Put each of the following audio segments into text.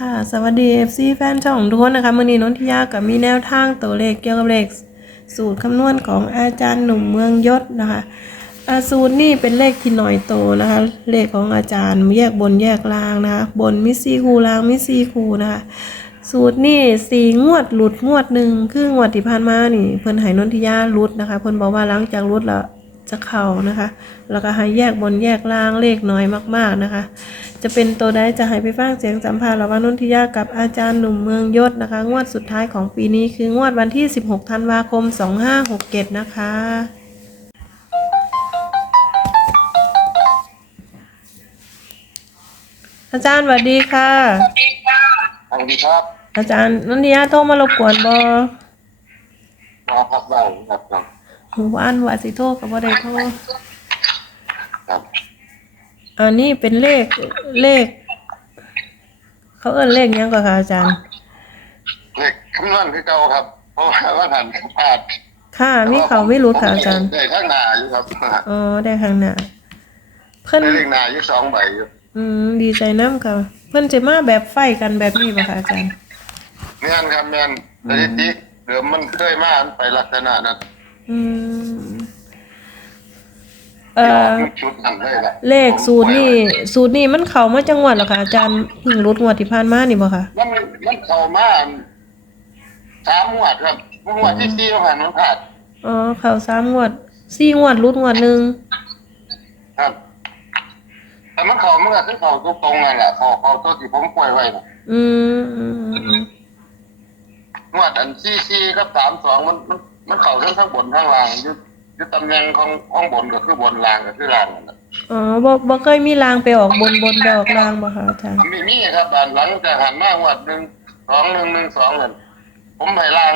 ค่ะสวัสดี FC แฟนช่องทุกคนนะคะมือนี้นนทิยากับมีแนวทางตัวเลขเกี่ยวกับเลขสูตรคำนวณของอาจารย์หนุ่มเมืองยศนะคะสูตรนี่เป็นเลขที่หน่อยโตนะคะ เลขของอาจารย์แยกบนแยกล่างนะคะ บนมิซีคูล่างมิซีคูนะคะ สูตรนี่สี่งวดหลุดงวดหนึ่งคืองวดที่ผ่านมานี่ เพิ่นให้นนทิยาหลุดนะคะ เพิ่นบอกว่าหลังจากหลุดแล้ว จะเข้านะคะ แล้วก็ให้แยกบนแยกล่างเลขน้อยมากๆนะคะ จะเป็นตัวใดจะให้ไปฟังเสียงสัมภาษณ์ระหว่างนนทิยากับอาจารย์หนุ่มเมืองยศนะคะ งวดสุดท้ายของปีนี้คืองวดวันที่ 16 ธันวาคม 2567 นะคะอาจารย์สวัสดีค่ะสวัสดีครับ อาจารย์นนทิยาโทรมารบกวนบอมาพักบ้างครับครับ หมู่บ้านว่าสิโทรกับบ่ได้โทรครับอันนี้เป็นเลขเลข เขาเอิ้นเลขหยังก่อนค่ะอาจารย์ เลขคำนวณคือเก่าครับ เพราะว่าว่าหันพลาดค่ะมีเขาไม่รู้ค่ะอาจารย์ ได้ข้างหน้าอยู่ครับอ๋อได้ข้างหน้าเพิ่น ได้เลขหน้าอยู่สองใบอยู่อืมดีใจน้ำค่ะ เพิ่นจะมาแบบไฟกันแบบนี้ป่ะคะอาจารย์ แม่นครับแม่นสถิติเดิมมันเคยมามันไปลักษณะนั้น อืมเอ่อชุดนั้นเลยล่ะเลขสูตรนี่สูตรนี่มันเข้ามาจังหวัดเหรอคะอาจารย์เพิ่งรุดงวดที่ผ่านมานี่บ่คะมันมันเข้ามาสามงวดครับงวดที่สี่ผ่านมันผ่านอ๋อเข้าสามงวดสี่งวดรุดงวดหนึ่งครับ แต่มันเข้ามันก็คือเข้าตรงๆนั่นแหละเข้าเข้าตัวที่ผมป่วยไว้น่ะอืมอืมอืม งวดอันซี่ซี่กับสามสองมันมันมันเข้าทั้งข้างบนข้างล่างอยู่อยู่ตำแหน่งของข้างบนก็คือบนล่างก็คือล่างนั่นแหละอ๋อบ่บ่เคยมีรางไปออกบนบนไปออกล่างบ่คะอาจารย์มีมีครับอันหลังจากหันมางวดหนึ่งสองหนึ่งหนึ่งสองนั่นผมให้ล่าง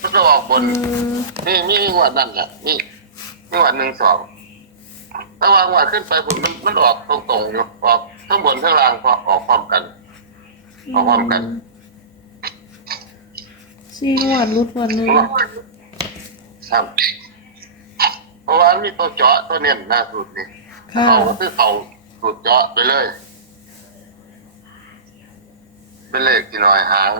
มันจะออกบน อืมนี่มีงวดนั่นน่ะนี่มีงวดหนึ่งสองถ้าวางงวดขึ้นไปผมมันมันออกตรงๆอยู่ออกทั้งบนทั้งล่างก็ออกพร้อมกัน ออกพร้อมกัน สี่งวดรุดงวดหนึ่งครับเพราะว่ามีตัวเจาะตัวเน้นหน้าสุดนี่ค่ะ เขาก็คือเขาสุดเจาะไปเลย เป็นเลขที่น้อยหาง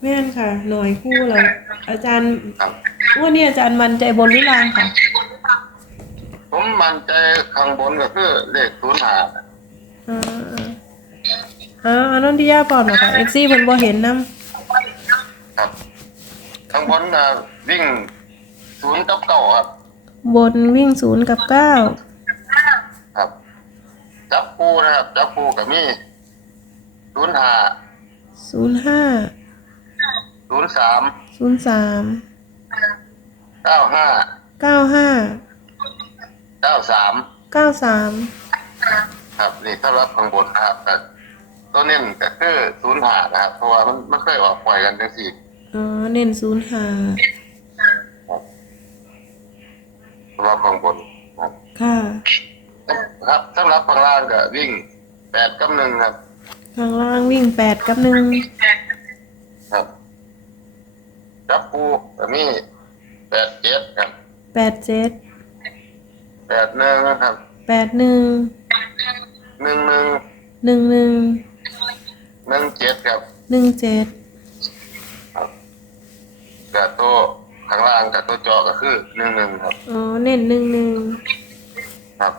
แม่นค่ะ หน่อยคู่เลยอาจารย์ครับวันนี้อาจารย์มันใจบนหรือล่างค่ะ ผมมั่นใจข้างบนก็คือเลขศูนย์หาอ่าอ่าอันนั้นที่ย่าปลอมนะคะเอฟซีเพิ่นบ่เห็นนํครับ ข้างบนน่ะวิ่งศูนย์กับเก้าครับ บนวิ่งศูนย์กับเก้าครับ จับปูนะครับ จับปูกับมีศูนย์หาศูนย์ห้าศูนย์สามศูนย์สามเก้าห้าเก้าห้าเก้าสามเก้าสามครับนี่สำหรับข้างบนนะครับแต่ตัวเน้นก็คือศูนย์หานะครับเพราะว่ามันมันเคยออกปล่อยกันจังสี่ อ๋อ เน้นศูนย์ห้าสำหรับข้างบนครับ ค่ะ ครับสำหรับข้างล่างก็วิ่งแปดกับหนึ่งครับ ข้างล่างวิ่งแปดกับหนึ่งครับจับปูก็มีแปดเจ็ดครับแปดเจ็ดแปดหนึ่งครับแปดหนึ่งหนึ่งหนึ่งหนึ่งหนึ่งหนึ่งเจ็ดครับหนึ่งเจ็ดครับ กับตัวข้างล่างกับตัวจอก็คือหนึ่งหนึ่งครับ อ๋อเน้นหนึ่งหนึ่งครับ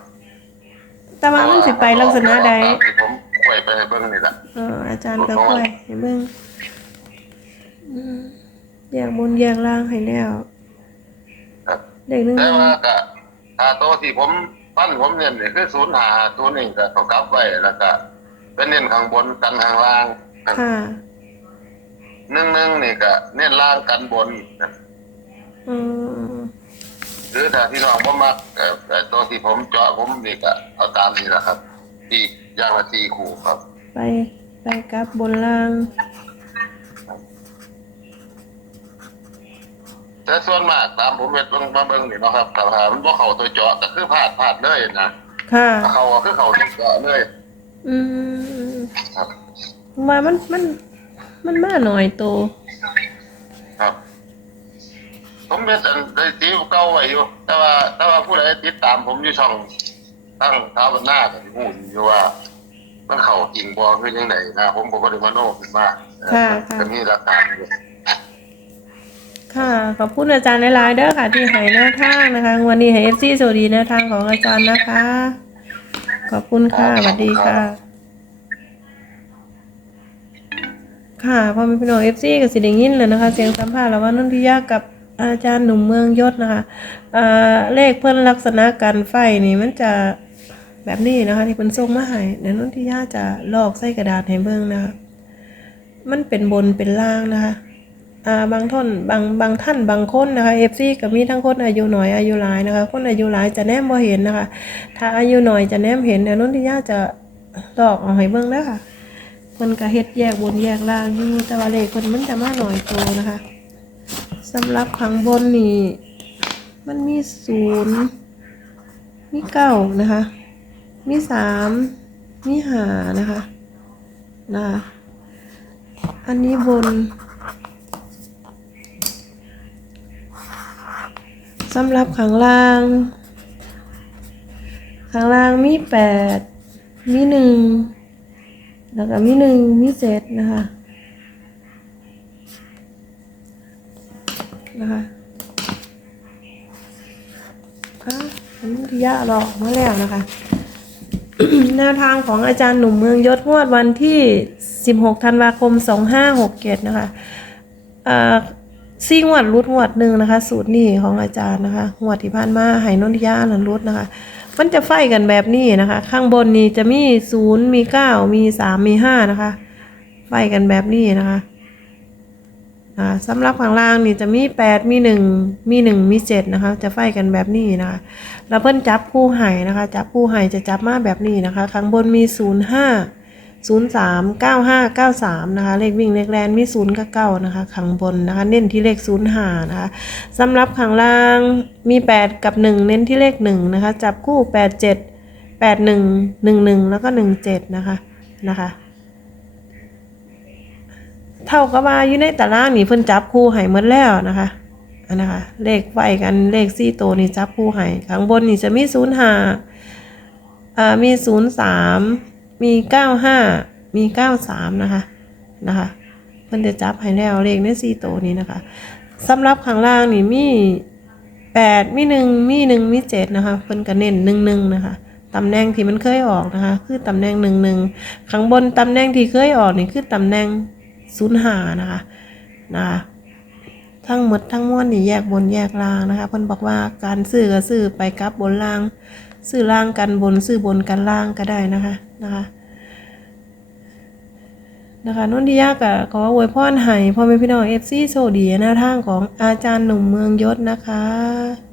แต่ว่ามันสิไปลักษณะใดที่ผมคุยไปให้เบิ้งนี่แหละเอออาจารย์ก็ค่อยให้เบิ่งอืมแยกบนแยกล่างให้แล้วครับเด็กหนึงแต่ว่าก็ถ้าตัวที่ผมปั้นผมเน้นนี่คือศูนย์หาตัวนี้ก็ต้องกลับไว้แล้วก็เป็นเน้นข้างบนกันข้างล่างค่ะ หนึ่งหนึ่งนี่ก็เน้นล่างกันบนอืมหรือถ้าที่น้องบ่มักเอ่อแต่ตัวที่ผมเจาะผมนี่ก็เอาตามนี้แหละครับอีกอย่างละสี่คู่ครับ ไปไปกลับบนล่าง แต่ส่วนมากตามผมเป็นเบิ่งมาเบิ่งนี่เนาะครับแต่ว่ามันบ่เข้าตัวเจาะก็คือพลาดพลาดเลยนะค่ะ ถ้าเข้าก็คือเข้าตัวเจาะเลยอืมครับ ว่ามันมัน มันมาหน่อยโต ครับ ผมเป็นอันได้ตีเก่าไว้อยู่ แต่ว่า แต่ว่าผู้ใดติดตามผมอยู่ช่อง ตั้งเท้าบนหน้าก็สิฮู้อยู่ว่า มันเข่าจริงบอคือยังไงนะผมผมก็เลยมาโน่ขึ้นมาค่ะค่ะ จะมีหลักฐานอยู่ ค่ะ ขอบคุณอาจารย์หลายๆเด้อค่ะ ที่ให้แนวทางนะคะ วันนี้ให้ FC สวัสดีแนวทางของอาจารย์นะคะ ขอบคุณค่ะสวัสดีค่ะ ค่ะพอมีพี่น้อง FC กับสิได้ยินแล้วนะคะ เสียงสัมภาษณ์แล้วว่านนทิยากับอาจารย์หนุ่มเมืองยศนะคะเลขเพิ่นลักษณะการไฟนี่มันจะแบบนี้นะคะ ที่เพิ่นส่งมาให้เดี๋ยวนนทิยาจะลอกใส่กระดาษให้เบิ่งนะคะมันเป็นบนเป็นล่างนะคะาบางท่อนบางบางท่านบางคนนะคะ FC ก็มีทั้งคนอายุน้อยอายุหลายนะคะ คนอายุหลายจะแนมบ่เห็นนะคะ ถ้าอายุน้อยจะแนมเห็นเดี๋ยวนนทิยาจะลอกเอาให้เบิ่งเด้อค่ะ เพิ่นก็เฮ็ดแยกบนแยกล่างอยู่แต่ว่าเลขเพิ่นมันจะมาหน่อยโตนะคะสำหรับข้างบนนี่มันมีศูนย์มีเก้านะคะ มีสามมีหานะคะนะคะอันนี้บนสำหรับข้างล่าง ข้างล่างมีแปดมีหนึ่ง แล้วก็มีหนึ่งมีเจ็ดนะคะนะคะค่ะอันที่ยะหลอกมาแล้วนะคะแนวทางของอาจารย์หนุ่มเมืองยศงวดวันที่ 16 ธันวาคม 2567 นะคะอ่าซี่งวดรุดงวดหนึ่งนะคะ สูตรนี่ของอาจารย์นะคะงวดที่ผ่านมาไหนนทิยานันรุดนะคะ มันจะไฟกันแบบนี้นะคะ ข้างบนนี้จะมีศูนย์มีเก้ามีสามมีห้านะคะ ไฟกันแบบนี้นะคะสำหรับข้างล่างนี่จะมีแปดมีหนึ่งมีหนึ่งมีเจ็ดนะคะ จะไฟกันแบบนี้นะคะแล้วเพิ่นจับผู้ไห่นะคะ จับผู้ไห่จะจับมาแบบนี้นะคะ ข้างบนมีศูนย์ห้า ศูนย์สามเก้าห้าเก้าสามนะคะ เลขวิ่งเลขแลนมีศูนย์กับเก้านะคะข้างบนนะคะ เน้นที่เลขศูนย์หานะคะสำหรับข้างล่างมีแปดกับหนึ่งเน้นที่เลขหนึ่งนะคะ จับคู่แปดเจ็ดแปดหนึ่งหนึ่งหนึ่งแล้วก็หนึ่งเจ็ดนะคะนะคะ เท่ากับว่าอยู่ในตารางนี่เพิ่นจับคู่ให้หมดแล้วนะคะอันนะคะ เลขไฟกันเลขสี่ตัวนี่จับคู่ให้ข้างบนนี่จะมีศูนย์ห่ามีศูนย์สา มีเก้าห้ามีเก้าสามนะคะนะคะเพิ่นจะจับให้แล้วเลขในสี่ตัวนี้นะคะสำหรับข้างล่างนี่มีแปดมีหนึ่งมีหนึ่งมีเจ็ดนะคะเพิ่นก็เน้นหนึ่งหนึ่งนะคะตำแหน่งที่มันเคยออกนะคะ คือตำแหน่งหนึ่งหนึ่งข้างบนตำแหน่งที่เคยออกนี่คือตำแหน่งศูนย์หานะคะนะคะทั้งหมดทั้งมวลนี่แยกบนแยกล่างนะคะเพิ่นบอกว่าการซื้อก็ซื้อไปกับบนล่าง ซื้อล่างกันบนซื้อบนกันล่างก็ได้นะคะ นะคะนะคะนุ่นที่ยากะขออวยพรให้พ่อแม่พี่น้องเอฟซีโซดีหน้าทางของอาจารย์หนุ่มเมืองยศนะคะ